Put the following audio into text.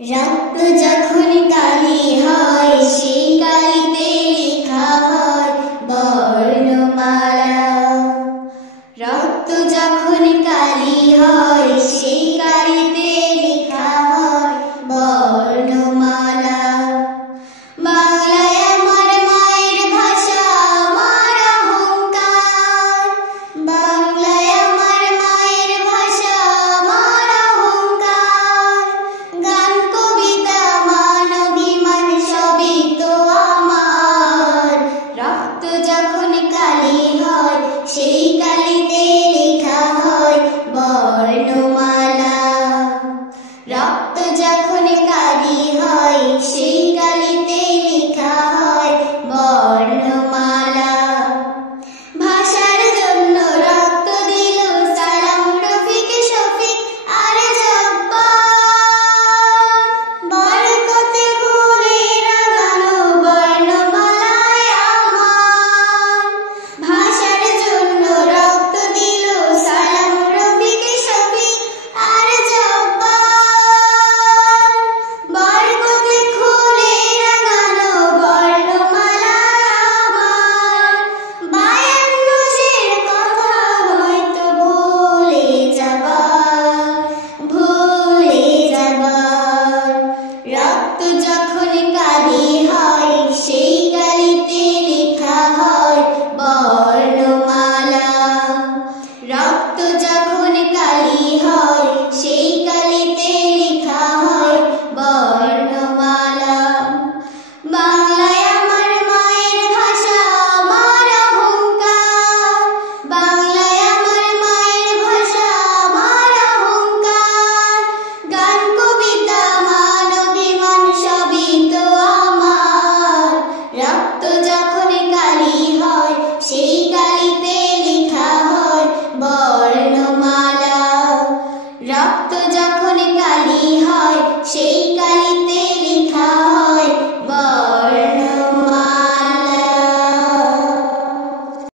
রক্ত যখন কালি হয় সেই কালিতে লেখা হয় বর্ণমালা। রক্ত যখন কালি হয় সেই কালিতে লেখা হয় বর্ণমালা। বাংলায় আমার মায়ের ভাষা, আমার অহংকার। বাংলায় আমার মায়ের ভাষা, আমার অহংকার। গান কবিতা মান অভিমান সবই তো আমার। রক্ত যখন কালি হয় সেই কালিতে লেখা হয় বর্ণমালা। রক্ত যখন